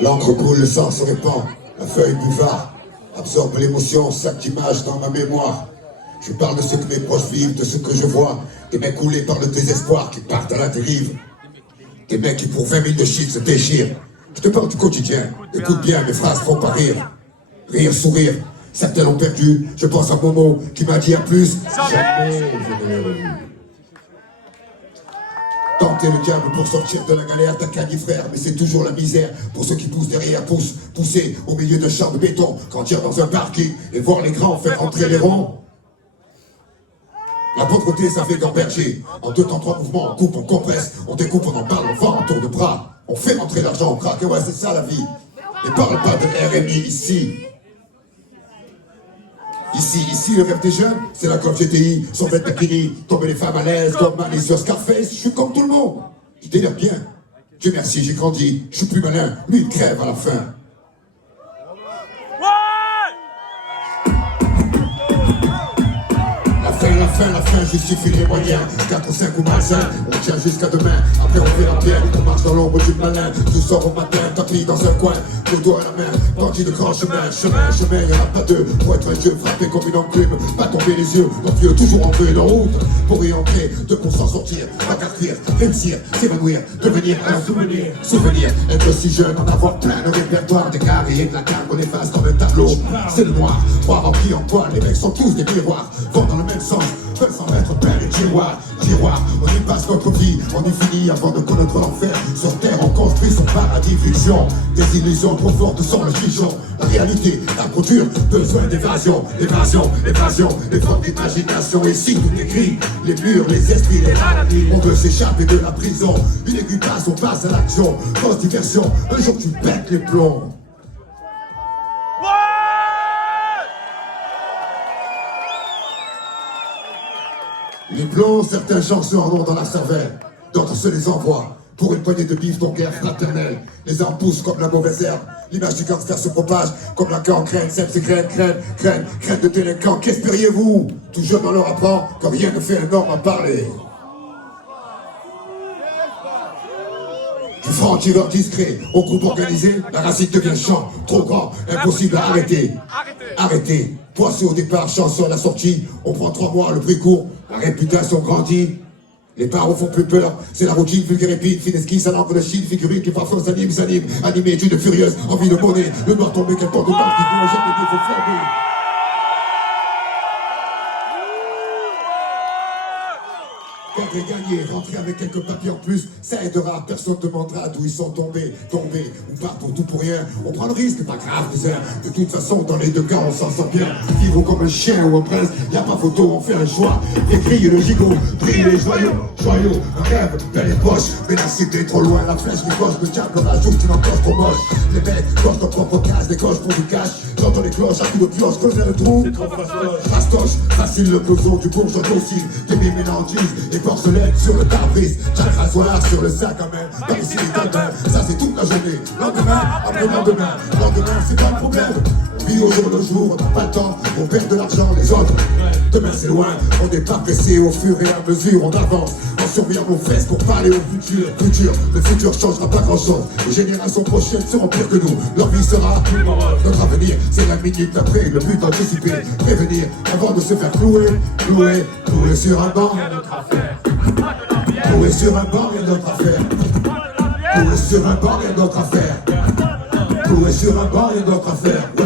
L'encre coule, le sang se répand, la feuille buvard absorbe l'émotion, sac d'images dans ma mémoire. Je parle de ce que mes proches vivent, de ce que je vois, des mecs coulés par le désespoir qui partent à la dérive. Des mecs qui pour 20 000 de shit se déchirent. Je te parle du quotidien, écoute bien, mes phrases font pas rire. Rire, sourire, certains l'ont perdu, je pense à Momo qui m'a dit à plus. Jamais je ne l'ai revu. Tenter le diable pour sortir de la galère, t'as qu'un frère, mais c'est toujours la misère. Pour ceux qui poussent derrière, pousser au milieu d'un champ de béton, grandir dans un parking et voir les grands faire entrer les ronds. La pauvreté, ça fait gamberger. En 2 temps, 3 mouvements, on coupe, on compresse, on découpe, on emballe, on vend en tour de bras. On fait rentrer l'argent, on craque, et ouais, c'est ça la vie. Et parle pas de RMI ici. Ici, le rêve des jeunes, c'est la COP GTI, son bête bikini, tomber les femmes à l'aise, comme Manny sur Scarface, je suis comme tout le monde. Je délire bien. Dieu merci, j'ai grandi, je suis plus malin, lui il crève à la fin. La fin justifie les moyens, 4, 5 ou malsains, on tient jusqu'à demain, après on fait la pierre, on marche dans l'ombre du malin, tout sort au matin, tapis dans un coin, le doigt à la main, bandit de grand chemin, y'en a pas deux, pour être un dieu frappé comme une enclume, pas tomber les yeux, nos vieux toujours en feu, en route, pour y entrer, 2 pour s'en sortir, pas qu'à cuire, réussir, s'évanouir, devenir un souvenir, être si jeune, en avoir plein de répertoire, des carrés et de la carte, on efface dans le tableau, c'est le noir, trois remplis en poil, les mecs sont tous des miroirs, vont dans le même sens, veulent s'en mettre plein les tiroirs, on y passe notre vie, on y finit avant de connaître l'enfer. Sur terre, on construit son paradis fiction. Des illusions trop fortes sont le figeon. La réalité, la couture, besoin d'évasion, des formes d'imagination. Ici, tout est gris, les murs, les esprits, les maladies. On veut s'échapper de la prison. Une aiguille passe, on passe à l'action. Grosse diversion, un jour tu pètes les plombs. Les plombs, certains gens se rendent dans la cervelle, d'autres se les envoient. Pour une poignée de bif, ton guerre fraternelle. Les armes poussent comme la mauvaise herbe. L'image du gangster se propage comme la gangrène. C'est graine de délinquant. Qu'espériez-vous? Tout jeune on leur apprend que rien ne fait un homme à parler. Du franc-tireur discret au groupe organisé, la racine devient champ. Trop grand, impossible à arrêter. Arrêtez. Poisson au départ, chanson à la sortie. On prend 3 mois, le prix court. La réputation grandit. Les barreaux font plus peur, c'est la routine, vulgaire épine, fine esquisse, à l'encre de Chine, figurine qui parfois s'anime, animé d'une furieuse envie de monnaie, le noir tombé, quel porte de barre qui ne jamais dit faut flamber. Perdre et gagner, rentrer avec quelques papiers en plus, ça aidera, personne ne demandera d'où ils sont tombés, ou pas pour tout pour rien, on prend le risque, pas grave, de toute façon, dans les 2 cas, on s'en sort bien, vivre comme un chien ou un prince, y'a pas photo, on fait un choix, écrire le gigot, briller les joyaux, un rêve, belle poche, mais la cité trop loin, la flèche qui coche, le diable rajoute une encoche trop moche, les bêtes cochent leur propre case, des coches pour du cash, j'entends les cloches, à coups de pioche, creuser le trou, c'est trop fastoche, facile le peson du bourgeois docile, des mélanges, et porcelaine sur le pare-brise, chaque rasoir sur le sac à main, pas ici, ça c'est toute la journée, lendemain, après lendemain, c'est pas le problème, on vit au jour le jour, on n'a pas le temps, on perd de l'argent, les autres, demain c'est loin, on n'est pas pressé au fur et à mesure, on avance, on surveille nos fesses pour parler au futur, le futur changera pas grand chose, les générations prochaines seront pires que nous, leur vie sera notre avenir, c'est la minute d'après, le but d'anticiper, prévenir, avant de se faire clouer sur un banc, clouer sur un banc, rien d'autre à faire. Clouer sur un banc, rien d'autre à faire. Clouer sur un banc, rien d'autre à faire. Ouais.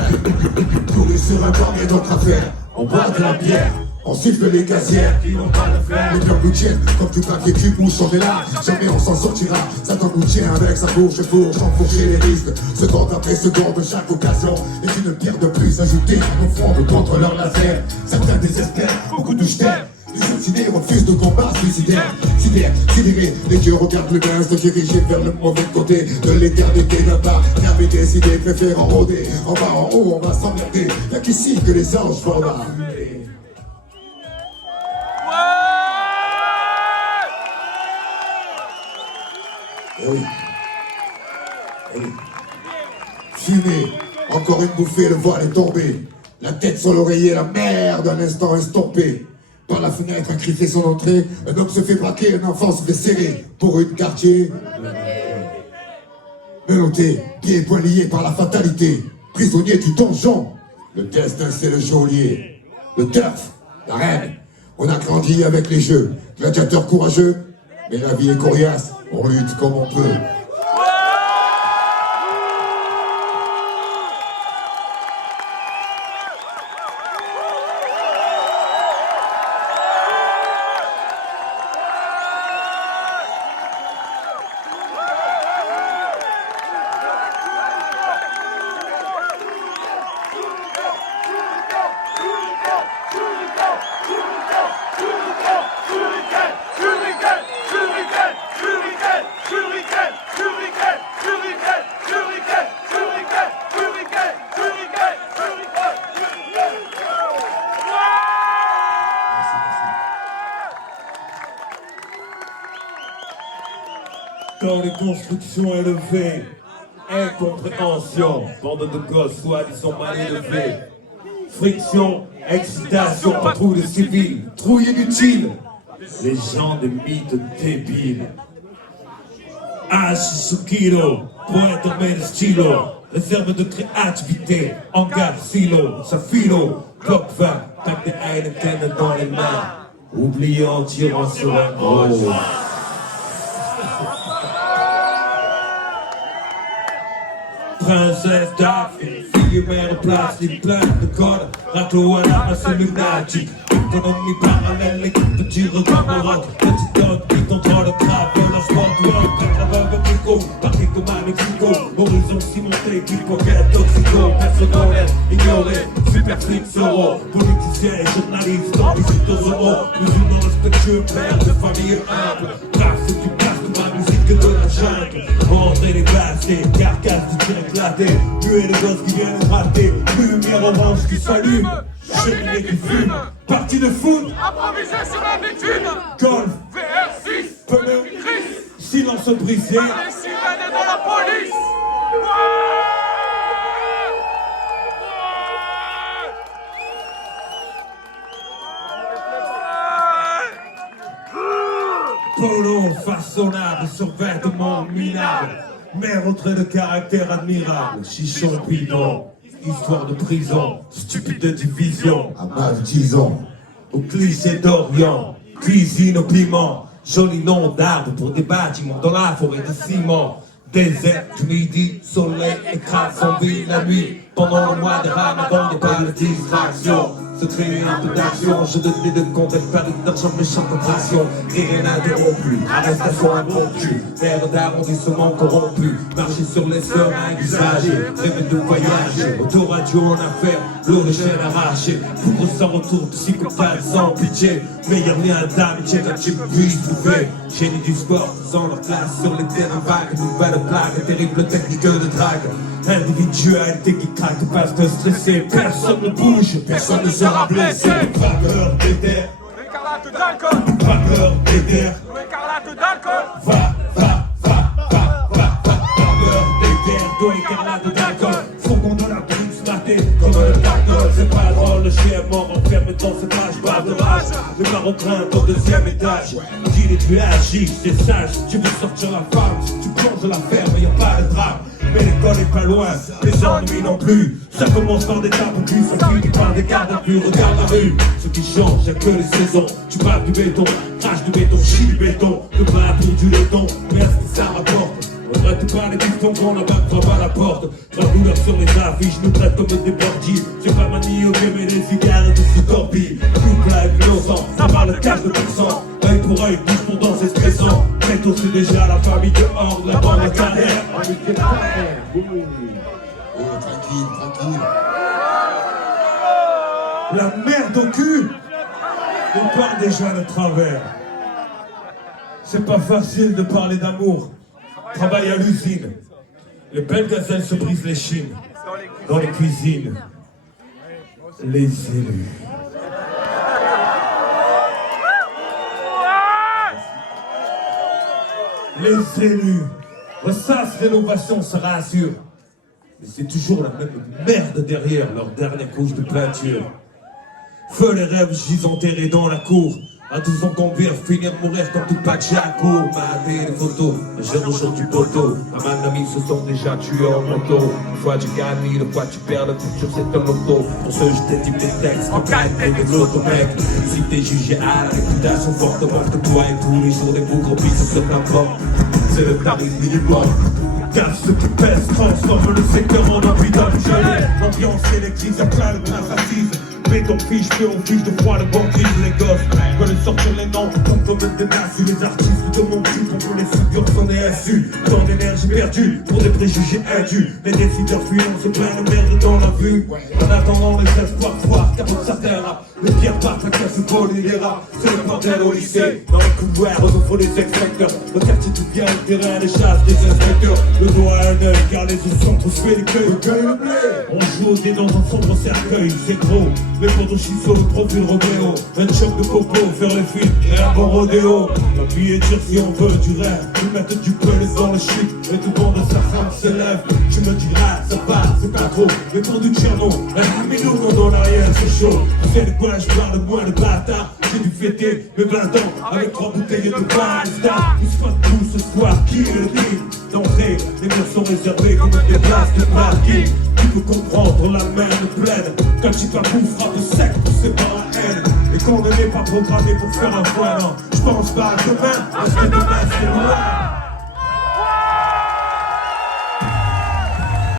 Clouer sur un banc, rien d'autre à faire. On boit de la bière, on siffle les gazières qui n'ont pas de flair. Les murs nous tiennent comme du papier qui bouge, on est là. Jamais on s'en sortira. Satan nous tient avec sa fourche, enfourcher les risques. Seconde après seconde, chaque occasion est une pierre de plus ajoutée à nos frondes contre leur laser. Certains désespèrent, beaucoup de jetés. Les incidés refusent de combat suicidaire. Sidérés, les dieux regardent le gain se diriger vers le mauvais côté de l'éternité d'un bas. N'avait décidé, préférant rôder. En bas, en haut, on va s'emmerder. Y'a qu'ici que les anges vont là. Oui. Fumer, encore une bouffée, le voile est tombé. La tête sur l'oreiller, la merde, un instant estompé. Par la fenêtre, un cri fait son entrée. Un homme se fait braquer, un enfant se fait serrer. Pour une quartier. menotté, pieds et poings liés par la fatalité, prisonnier du donjon. Le destin, c'est le geôlier, le turf, la reine. On a grandi avec les jeux, gladiateurs courageux, mais la vie est coriace, on lutte comme on peut. Dans les constructions élevées, incompréhension, bande de gosses soi-disant mal élevés, friction, excitation, patrouille de civils, trouille inutile, les gens des mythes débiles. H sous kilo, pointe armée de stylo, réserve de créativité, hangar silo, sa philo, bloc 20, tac des Heineken dans les mains, oublié en tirant sur un gros. Princesse Daphne, fille mère plastique, plein de codes, raclo à la masse lunatique, économie parallèle, l'équipe tire comme un rock, petit homme qui contrôle le travel, la sport rock, 80 Mexico, parti comme à Mexico, horizon cimenté, pickpocket, toxico, personnel, ignoré, super flics euros, politiciens, journalistes, dans les sites aux euros, musulmans respectueux, père de famille humble, grave ce qui passe de ma musique de la jungle. Rentrer les glacés, carcasse du tir éclaté, tuer les gosses qui viennent rater, lumière orange qui s'allume, cheminée qui fume, partie de foot, Improvisé sur la bitume, golf, VR6, pneu, Chris, silence brisé, les sirènes de la police. polo façonnable sur vêtements minables, mère au trait de caractère admirable, chichon bidon, histoire de prison, stupide de division, À mal utilisant. au cliché d'Orient, cuisine au piment, joli nom d'arbre pour des bâtiments dans la forêt de ciment, désert du midi, soleil écrase son vie la nuit, pendant le mois de Ramadan, y'a pas de distraction. Se créer un peu d'action, je donne des comptes, pas d'argent, méchante opération, rien d'interrompu, arrestation impromptue, terre d'arrondissement corrompu, marcher sur les seringues usagées, rêver de voyager, autoradio en affaires, l'eau de chaîne arrachée, foudre sans retour, psychopathe sans pitié, meilleur lien d'amitié quand tu puisses trouver, génie du sport, sans leur place sur les terrains vagues, nouvelle plaque, terrible technique de drague. Individualité qui craque, passe de stresser, personne ne bouge, personne ne sera blessé. Pas peur des terres, Écarlate d'alcool, pas peur des terres. écarlate d'alcool, Va, pas peur des terres, dos écarlate d'alcool. Fourgon de la brousse maté, comme le pactole. C'est pas drôle, le chien est mort enfermé dans cette page, pas de rage. Le marocain au deuxième étage, dis-les tu agis, c'est sage. Si tu veux sortir la femme, si tu plonges la ferme, y'a pas de drame. Mais l'école est pas loin, les ennuis non plus. Ça commence par des tapes au cul, ça finit par des gardes à vue. Regarde la rue, ce qui change, y'a que les saisons. Tu braves du béton, crache du béton, chie du béton. Le bras pour du laiton, mais est-ce que ça rapporte? On traite pas les pistons quand la bague frappe à la porte. La douleur sur les affiches nous traite comme des portiers. J'ai pas manie au mais les cigares de sous torpille. Couple avec l'innocent, ça parle 4%. Œil pour œil, bouche pour danser stressant. Bientôt c'est déjà la famille dehors, la bande à carrière. Oh, tranquille, tranquille. La merde au cul, on parle déjà de travers. C'est pas facile de parler d'amour. Travail à l'usine. Les belles gazelles se brisent les chines. Dans les cuisines. Les élus. Les élus. Ressasse rénovation, se rassure. Mais c'est toujours la même merde derrière leur dernière couche de peinture. Feu les rêves, j'y enterrés dans la cour. À 12 ans qu'on vient finir de mourir comme tout Pachaco. Mater les photos, un jeune au jour du poteau. Pas mal d'amis se sont déjà tués en moto. Une fois tu gagnes, une fois tu perds, le futur c'est un loto. Pour ce je t'ai dit des textes, en qualité de l'auto mec. Si t'es jugé à la réputation forte, montre toi et tous les jours des beaux gros bisous sur ta porte. C'est le tarif minimum. Car ceux qui pèsent transforment le secteur en hôpital gelé. L'ambiance électrique, ça craint le prince assise. Mais ton fiche, peu on fiche de froid le banquise, les gosses veulent sortir les noms, on peut mettre des nazis. Les artistes de mon type, on peut les figures sans SU. Tant d'énergie perdue pour des préjugés indus. Les décideurs fuyants se plein de merde dans la vue. En attendant les espoirs foires, car pour certains rap, le pire part, la casse vol et les rats. C'est le bordel au lycée, dans le couloir, on nous faut les extracteurs. Le quartier tout bien, le terrain, les chasses, des inspecteurs. Le doigt à un œil, car les yeux sont tous faits les queues. On joue au dé dans un sombre cercueil, c'est gros. Mais pour ton chisso, le profil Roméo. Un choc de coco, faire les films et un bon rodéo. La vie est dure si on veut du rêve. Nous mettre du pelé dans le shit. Et tout le monde de sa femme s'élève. Tu me diras, ça va, c'est pas trop. Mais pour du tcherno, un minute on donne rien, c'est chaud. Tu sais de quoi je parle, moins de bâtard. J'ai dû fêter mes 20 ans avec 3 bouteilles de barista. Ils se passent tout ce soir, qui est le dit? D'entrée, les murs sont réservés comme des places de parking. Tu peux comprendre la main de plaide. Quand tu papou frappe sec, poussé par la haine. Et qu'on ne n'est pas programmé pour faire un point, non. Je pense pas à demain, parce que demain c'est loin.